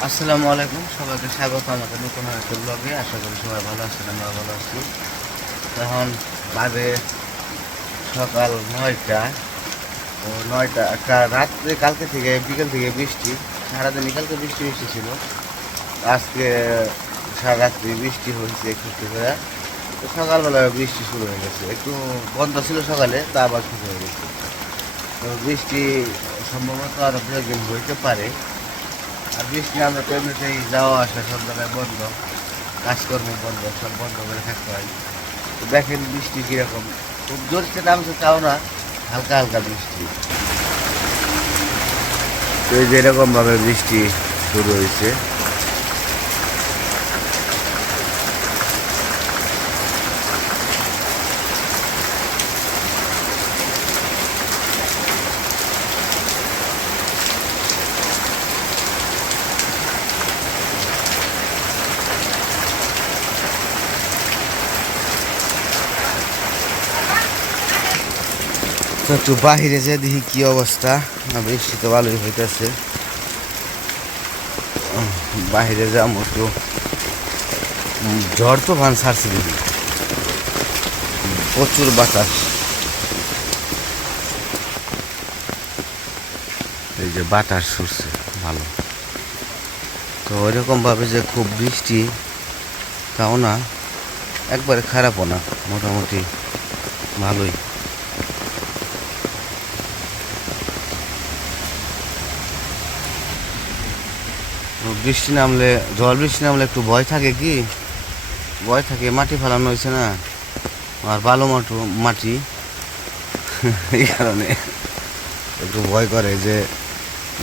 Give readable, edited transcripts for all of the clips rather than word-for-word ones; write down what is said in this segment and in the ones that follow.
আসসালামু আলাইকুম, সবাইকে স্বাগত আমাদের নতুন একটা ব্লগে। আশা করি সবাই ভালো আছেন, আমরা ভালো আছি। এখন বাজে সকাল 9টা। ও 9টা রাত্রে, কালকে থেকে বিকেল থেকে বৃষ্টি, সারাদিনই কালকে বৃষ্টি বৃষ্টি ছিল। আজকে সারা রাত্রি বৃষ্টি হয়েছে একটু একটু করে। তো সকালবেলা বৃষ্টি শুরু হয়ে গেছে, একটু বন্ধ ছিল সকালে, তা আবার শুরু হয়ে গেছে। তো বৃষ্টি সম্ভবত আরও দু একদিন হইতে পারে। আর বৃষ্টি নামলে তো এমনিতেই যাওয়া আসা সব জায়গায় বন্ধ, কাজকর্ম বন্ধ, সব বন্ধ করে থাকতে হয়। তো দেখেন বৃষ্টি কীরকম, খুব জোরছে নামছে তাও না, হালকা হালকা বৃষ্টি। তো এই যে এরকমভাবে বৃষ্টি শুরু হয়েছে। তো একটু বাহিরে যে দেখি কি অবস্থা। না, বৃষ্টি তো ভালোই হইতেছে। বাহিরে যাবো একটু, ঝড় তো ভান ছাড়ছে দেখি, প্রচুর বাতাস। এই যে বাতাস ছুটছে ভালো। তো ওইরকমভাবে যে খুব বৃষ্টি তাও না, একবারে খারাপও না, মোটামুটি ভালোই। বৃষ্টি নামলে, ঝড় বৃষ্টি নামলে একটু ভয় থাকে, কি ভয় থাকে, মাটি ফেলানো হয়েছে না, আর বালু মাটি এই কারণে একটু ভয় করে যে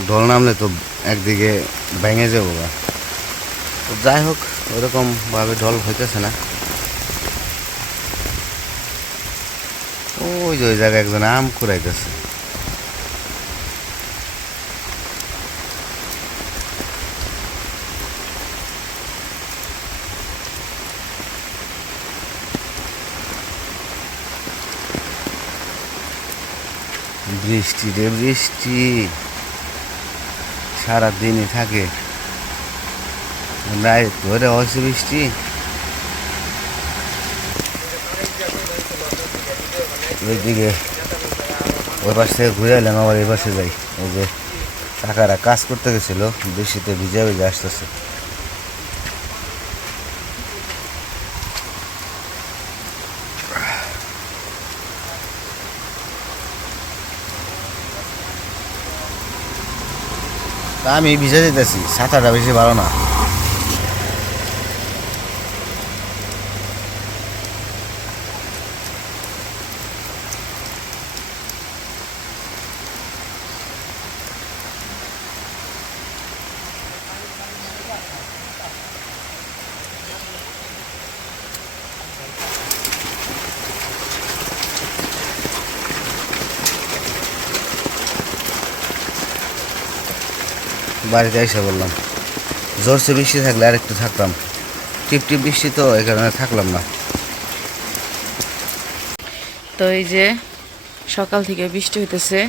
ঢল নামলে তো একদিকে ভেঙে যাবো গা। তো যাই হোক, ওরকম ভাবে ঢল হইতেছে না। ওই যে ওই জায়গায় একজন আম কুড়াইতেছে। বৃষ্টি রে বৃষ্টি, সারাদিনই থাকে, রাত ধরে হয়েছে বৃষ্টি। ওইদিকে ওই পাশ থেকে ঘুরে এলাম, আবার এই পাশে যাই। ওই যে কাকারা কাজ করতে গেছিল, বৃষ্টিতে ভিজে ভিজে আসতেছে। তা আমি ভিজে যেতেছি, ছাতাটা বেশি ভালো না। বাড়িতে এসে বললাম, জোরসে বৃষ্টি থাকলে আর একটু থাকতাম, টিপ টিপ বৃষ্টি তো এই কারণে থাকলাম না। তো এই যে সকাল থেকে বৃষ্টি হইতেছে,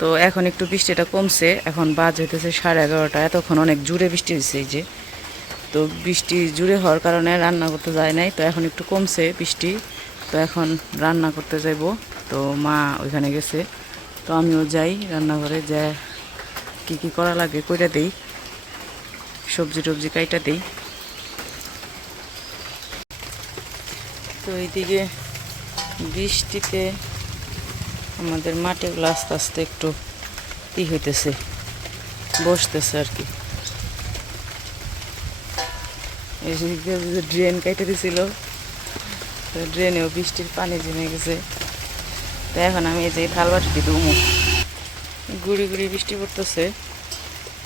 তো এখন একটু বৃষ্টিটা কমছে, এখন বাজ হইতেছে 11:30। এতক্ষণ অনেক জোরে বৃষ্টি হয়েছে। এই যে, তো বৃষ্টি জোরে হওয়ার কারণে রান্না করতে যায় নাই, তো এখন একটু কমছে বৃষ্টি। তো এখন রান্না করতে যাইব। তো মা ওইখানে গেছে, তো আমিও যাই রান্নাঘরে, যা কি কি করা লাগে কইরা দেই, সবজি টবজি কাইটা দেই। তো এইদিকে বৃষ্টিতে আমাদের মাটিগুলো আস্তে আস্তে একটু হইতেছে, বসতেছে আর কি। এই যে ড্রেন কেটে দিছিল, ড্রেনেও বৃষ্টির পানি জমে গেছে। তো এখন আমি এই যে থালবাটিতে ধুমু, গুড়ি গুড়ি বৃষ্টি পড়তেছে।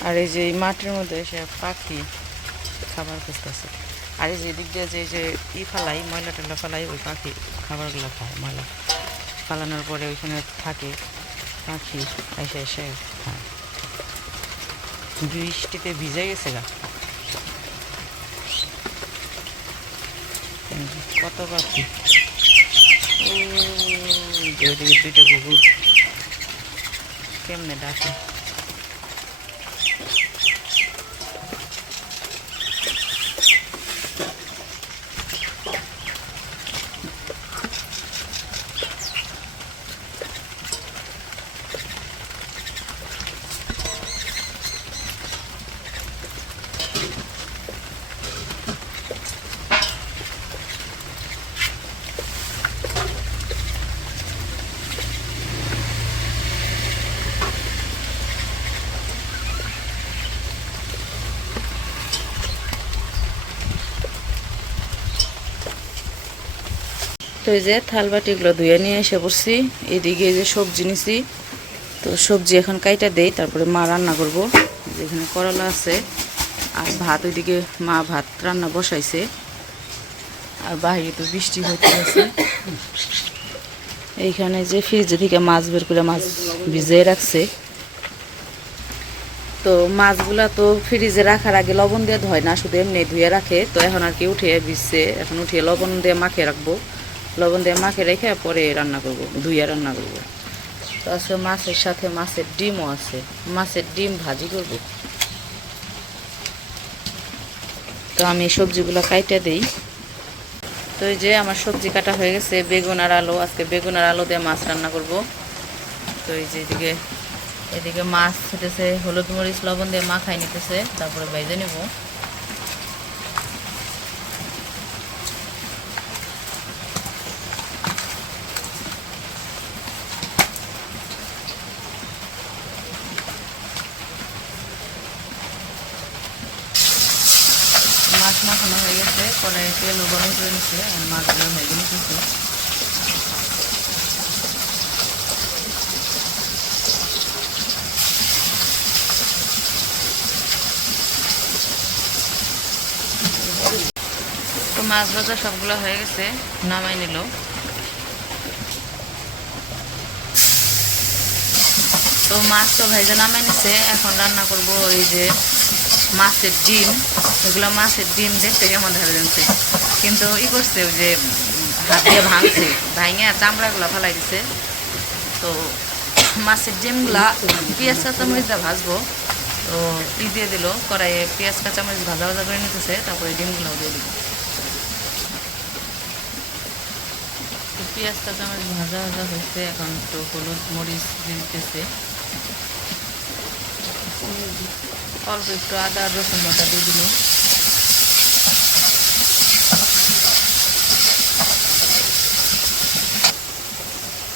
আর এই যে মাটির মধ্যে এসে পাখি খাবার খুঁজতেছে। আর এই যে দিক দিয়ে যে ফালাই, ময়লা টয়লা ফালাই, ওই পাখি খাবারগুলো খায়। ময়লা ফালানোর পরে ওইখানে থাকে পাখি, এসে এসে খায়। বৃষ্টিতে ভিজে গেছে গা, কত পাখি। ওইদিকে দুইটা কুকুর কেমনে ডাকে। তো এই যে থাল বাটিগুলো ধুয়ে নিয়ে এসে পড়ছি। এদিকে এই যে সবজি নিছি, তো সবজি এখন কাইটা দেই, তারপরে মা রান্না করব। যেখানে করলা আছে আর ভাত, ওইদিকে মা ভাত রান্না বসাইছে। আর বাইরে তো বৃষ্টি হইতে আছে। এইখানে যে ফ্রিজে থেকে মাছ বের করে মাছ ভিজিয়ে রাখছে। তো মাছগুলা তো ফ্রিজে রাখার আগে লবণ দিয়ে ধয় না, শুধু এমনি ধুয়ে রাখে। তো এখন আর কি উঠিয়ে ভিজছে, এখন উঠিয়ে লবণ দিয়ে মাখিয়ে রাখবো। লবণ দিয়ে মাখিয়ে রেখে পরে রান্না করব, ধুইয়া রান্না করব। তো আজকে মাছের সাথে মাছের ডিমও আছে, মাছের ডিম ভাজি করব। তো আমি সবজিগুলো কাইটা দিই। তো এই যে আমার সবজি কাটা হয়ে গেছে, বেগুন আর আলু। আজকে বেগুন আর আলু দিয়ে মাছ রান্না করব। তো এই যে এদিকে মাছ হইতেছে, হলুদ মরিচ লবণ দিয়ে মাখাই নিতেছে, তারপরে ভেজে নেব। মাছ মাখানো হয়ে গেছে, পরে তেল গরম করে নিচ্ছে, আর মাছগুলো ভেজে নিতেছে। তো মাছ ভাজা সবগুলো হয়ে গেছে, নামাই নিল। তো মাছ তো ভেজে নামাই নিছে, এখন রান্না করব এই যে মাছের ডিম। এগুলো মাছের ডিম দেখতে কেমন দেখা যাচ্ছে, কিন্তু করছে ওই যে হাত দিয়ে ভাঙছে, ভাঙে চামড়াগুলো ফেলাই দিছে। তো মাছের ডিমগুলা পেঁয়াজ কাঁচামরিচ দিয়ে ভাজবো। তো দিয়ে দিল কড়াইয়ে, পেঁয়াজ কাঁচামরিচ ভাজা ভাজা করে নিতেছে, তারপরে ডিমগুলোও দিয়ে দিব। তো পেঁয়াজ কাঁচামরিচ ভাজা ভাজা হয়েছে, এখন একটু হলুদ মরিচ দিয়ে দিতেছে, অল্প একটু আদা আর রসুন বাটা দিয়ে দিল।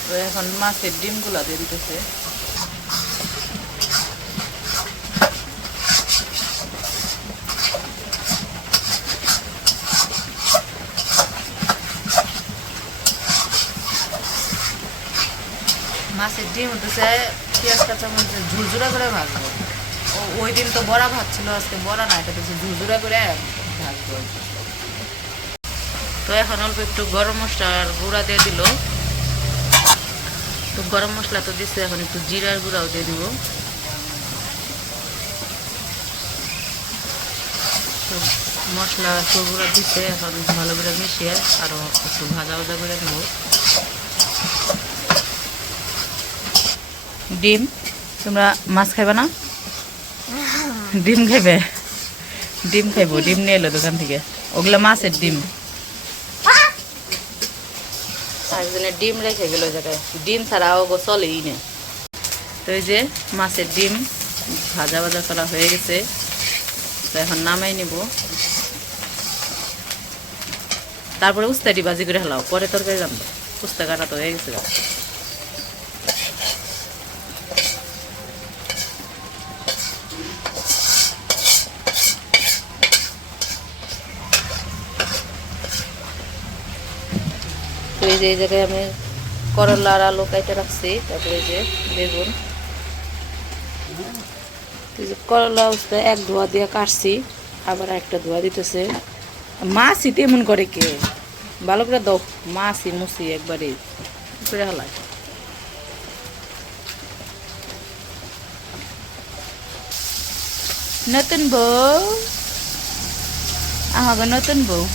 তো এখন মাছের ডিমগুলা দিয়ে দিতেছে। মাছের ডিম হতেছে পেঁয়াজ কাঁচামরিচের ঝুরঝুরা করে ভাজবো। ওই দিন তো বড়া ভাত ছিল, আজকে বড়া না, এটা হচ্ছে ঝুরঝুরা করে ভাজবো। তো এখন অল্প একটু গরম মশলার গুঁড়া দিয়ে দিল। তো গরম মশলা তো দিচ্ছে, এখন একটু জিরার গুঁড়াও দিয়ে দিব। তো মশলা গুঁড়া দিচ্ছে, এখন ভালো করে মিশিয়ে আরও একটু ভাজা ভাজা করে দেবো। ডিম, তোমরা মাছ খাইবে না? ডিম খাইবে? ডিম খাইবো, ডিম নিয়ে এলো দোকান থেকে, ওগুলো মাছের ডিম। একজনে ডিম রেখে গেল জায়গায়, ডিম ছাড়া ও চলেই না। তো এই যে মাছের ডিম ভাজা ভাজা করা হয়ে গেছে, তো এখন নামাই নিব। তারপরে উস্তাটি ভাজি করে হেলাও, পরে তরকারি রান্না। উস্তা কাটা তো হয়ে গেছে। তো এই যে এই জায়গায় আমি করলা আর আলু কাইটে রাখছি, তারপরে এই যে বেগুন। এই যে করলা উস্তা এক ধোয়া দিয়ে কাটছি, আবার একটা ধোয়া দিতেছে। মাছই তেমন করে কে, ভালো করে দাও, মাছই মুছি একবারে করে হালায়। নতুন বউ, আমাকে নতুন বউ।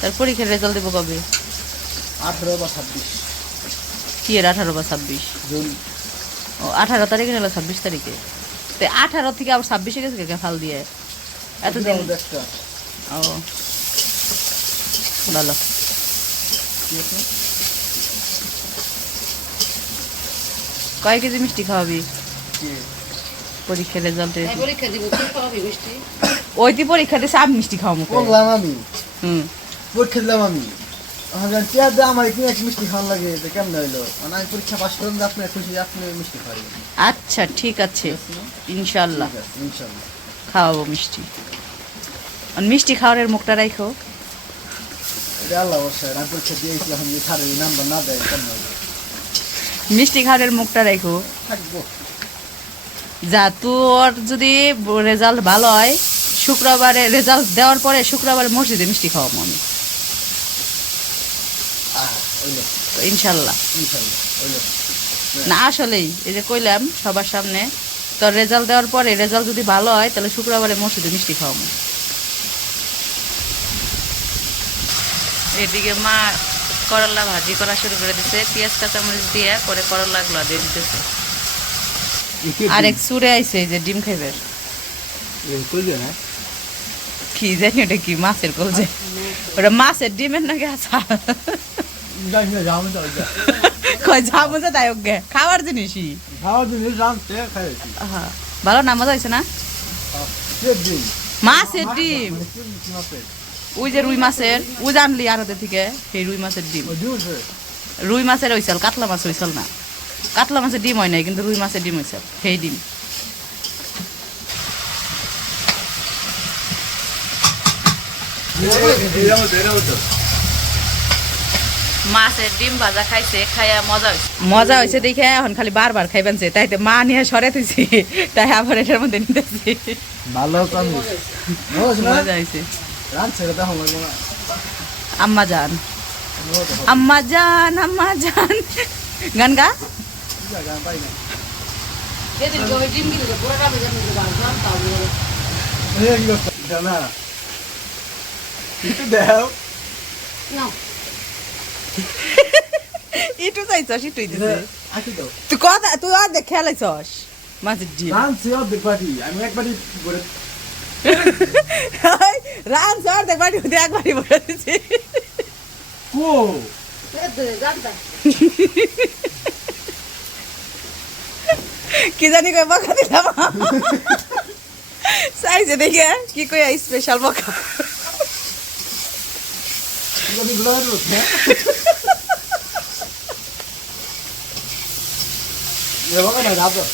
তার পরীক্ষার রেজাল্ট দেবো কবে? 18 বা 26 কি এর 18 বা 26 জুন। ও 18 তারিখে হলো 26 তারিখে। তো 18 থেকে আবার 26-এ গেছে কে ফাল দিয়ে এতদিন? ও ভালো। কয় কেজি মিষ্টি খাওয়াবি পরীক্ষার রেজাল্টে? পরীক্ষা দিব, তুই খাওয়াবি মিষ্টি? ওই তুই পরীক্ষা দিছে, আমি মিষ্টি খাওয়াবো। বললাম আমি হুম, পরীক্ষা দিলাম আমি চেয়ার দিয়ে আমার কি এক মিষ্টি খাওয়ান লাগে, এটা কেমন হইলো? মানে আমি পরীক্ষা পাস করলাম, আপনি খুশি, আপনি মিষ্টি খাওয়াবেন। আচ্ছা ঠিক আছে, ইনশাল্লাহ ঠিক আছে, ইনশাল্লাহ। খাওয়াবো মিষ্টি। আর মিষ্টি খাওয়ার মুখটা রাখো। এটা আল্লাহ বর্ষায় আমি পরীক্ষা দিয়েছিলাম, আমি ছাড়ে নাম্বার না দেয় কেমন হইলো? মিষ্টি খাওয়ার মুখটা রাখো। থাকবো। যা তোর যদি রেজাল্ট ভালো হয়, শুক্রবারে রেজাল্ট দেওয়ার পরে শুক্রবারে মসজিদে মিষ্টি খাওয়াবো আমি, হইলো তো ইনশাল্লাহ। ইনশাল্লাহ হইলো। না আসলেই এই যে কইলাম সবার সামনে, তোর রেজাল্ট দেওয়ার পরে রেজাল্ট যদি ভালো হয় তাহলে শুক্রবারে মসজিদে মিষ্টি খাওয়াবো। এদিকে মা করলা ভাজি করা শুরু করে দিছে, পেঁয়াজ কাঁচামরিচ দিয়ে পরে করলাগুলো দিয়ে দিতেছে। আর এক চুরে আইছে এই যে ডিম খাইবে, কি জানি ওটা কি, মাছের কলজে? ওটা মাছের ডিমের নাকি আছা কয় ঝামুজা তাই ওকে খাওয়ার জিনিসই। আহা, ভালো না, মজা হয়েছে না? মাছের ডিম, ওই যে রুই মাছের, ও জানলি আর ওদের থেকে সেই রুই মাছের ডিম। রুই মাছের হয়েছিল, কাতলা মাছ হয়েছিল না, কাতলা মাছের ডিম হয় নাই, কিন্তু রুই মাছের ডিম হয়েছিল, সেই ডিম। মাছের ডিম ভাজা খাইছে, খাইয়া মজা হয়েছে। মজা হয়েছে দেখে এখন খালি বারবার খাইবেন, তাই তো মা নিয়ে সরে তুইছি, তাই আবার এটার মধ্যে নিতেছি। ভালো তো আমি মজা হয়েছে। রাঁধছে এটা দেখো লাগবো না। আম্মা জান, আম্মা জান, আম্মা জান, গান গা। জায়গা পাই না। যেদিন ওই ডিম কিনে পুরোটা আমি জানি যে বাজলাম, তাও জানা একটু দেও না। ইটু চাইছস, ইটুই দিছে। আসি তো তুই কথা, তুই আর দেখে খেলাইছস মাছের ডিম। রাঁধছে অর্ধেক বাটি, আমি একবারই করে রান সর দেখ বাড়ি ওদের একবারই বলে দিছি। কো জানতা কি জানি কই বকা দিলাম, চাইছে দেখে কি কই স্পেশাল বকা। তুমি ব্লগ করছ না? এ বাবা না দাও।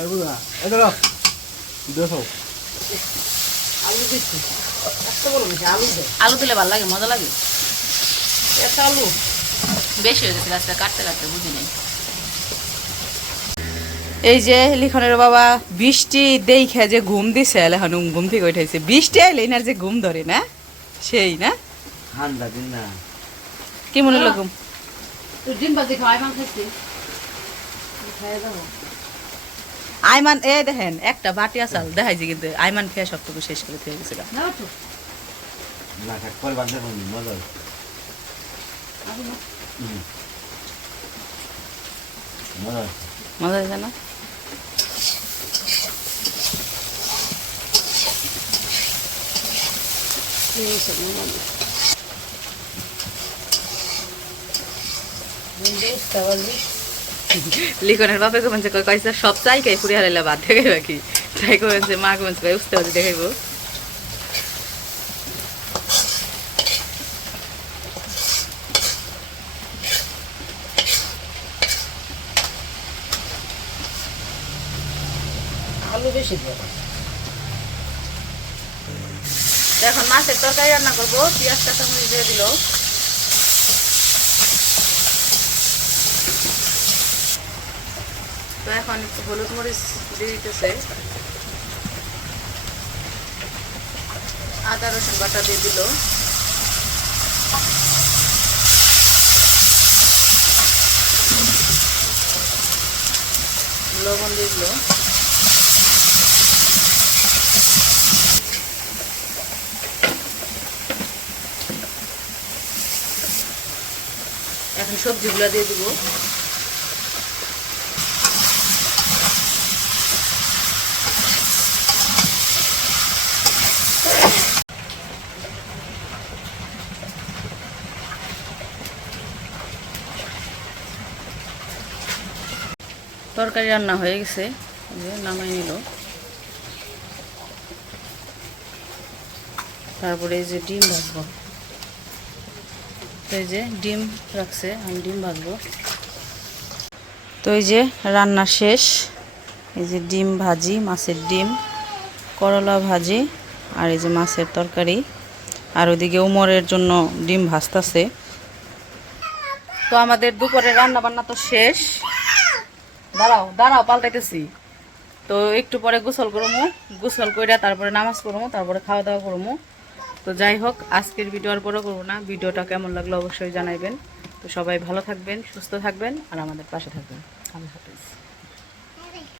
আই বুঝা। এটা দাও। দেখো। আলু দিচ্ছি, এত বড় বেশি আলু দে। আলু দিলে ভালো লাগে, মজা লাগে। একটা আলু বেশি হয়ে গেছে গাছটা কাটতে কাটতে, বুঝি নাই। এই যে লিখনের বাবা বৃষ্টি দেখে যে ঘুম দিছে, এখন ঘুম থেকে উঠাইছে। বৃষ্টি আইলে এনার যে ঘুম ধরে না, সেই না ঠান্ডা দিন না, কি মনে হলো ঘুম? তুই ডিম ভাজি খাওয়াই মান খাইছি, খাইয়ে যাবো। আইমান এ দেখেন একটা বাটি আসাল দেখাইছে, কিন্তু আইমান খেয়ে সবটুকু শেষ করে দিয়ে গেছে গা। না তো না থাক পরে বান্ধে বন্ধু মজা হবে। আলু না মজা হবে। মজা হয়েছে না? এই সব না বুঝতে পারলি। লিখনের বাপে কমেছে কইছে সব চাই খাই ফুরি হারাইলে বাদ দেখাই বাকি, তাই কমেছে মা কমেছে ভাই বুঝতে পারছি দেখাইবো। আলু বেশি দেব। এখন মাছের তরকারি রান্না করবো, পেঁয়াজ কাঁচামরিচ দিয়ে দিল। তো এখন একটু হলুদ মরিচ দিয়ে দিতেছে, আদা রসুন বাটা দিয়ে দিল, লবণ দিয়ে দিল। এখন সবজিগুলো দিয়ে দিব। তরকারি রান্না হয়ে গেছে, এই যে নামাই নিল। তারপরে এই যে ডিম ভাজবো, তো এই যে ডিম রাখছে, আমি ডিম ভাজবো। তো এই যে রান্না শেষ, এই যে ডিম ভাজি, মাছের ডিম, করলা ভাজি, আর এই যে মাছের তরকারি, আর ওইদিকে উমরের জন্য ডিম ভাজতেছে। তো আমাদের দুপুরে রান্না বান্না তো শেষ। দাঁড়াও দাঁড়াও, পাল্টাইতেছি। তো একটু পরে গোসল করবো, গোসল করে তারপরে নামাজ পড়বো, তারপরে খাওয়া দাওয়া করবো। তো যাই হোক, আজকের ভিডিও আর বড় করবো না। ভিডিওটা কেমন লাগলো অবশ্যই জানাইবেন। তো সবাই ভালো থাকবেন, সুস্থ থাকবেন, আর আমাদের পাশে থাকবেন। আল্লাহ হাফেজ।